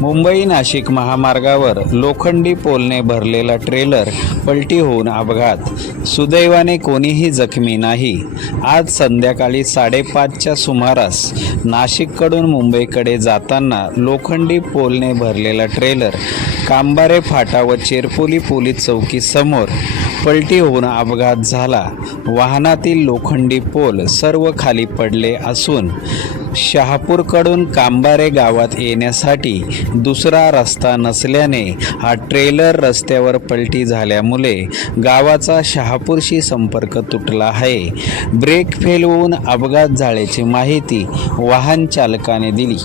मुंबई नाशिक महामार्गावर लोखंडी पोलने भरलेला ट्रेलर पलटी होऊन अपघात. सुदैवाने कोणीही जखमी नाही. आज संध्याकाळी साडेपाचच्या सुमारास नाशिककडून मुंबईकडे जाताना लोखंडी पोलने भरलेला ट्रेलर कांबारे फाटा व चेरपोली पोलीस चौकी समोर पलटी होऊन अपघात झाला. वाहनातील लोखंडी पोल सर्व खाली पडले असून शहापूरकडून कांबारे गावात येण्यासाठी दुसरा रस्ता नसल्याने हा ट्रेलर रस्त्यावर पलटी झाल्यामुळे गावाचा शहापूरशी संपर्क तुटला आहे. ब्रेक फेल होऊन अपघात झाल्याची माहिती वाहन चालकाने दिली.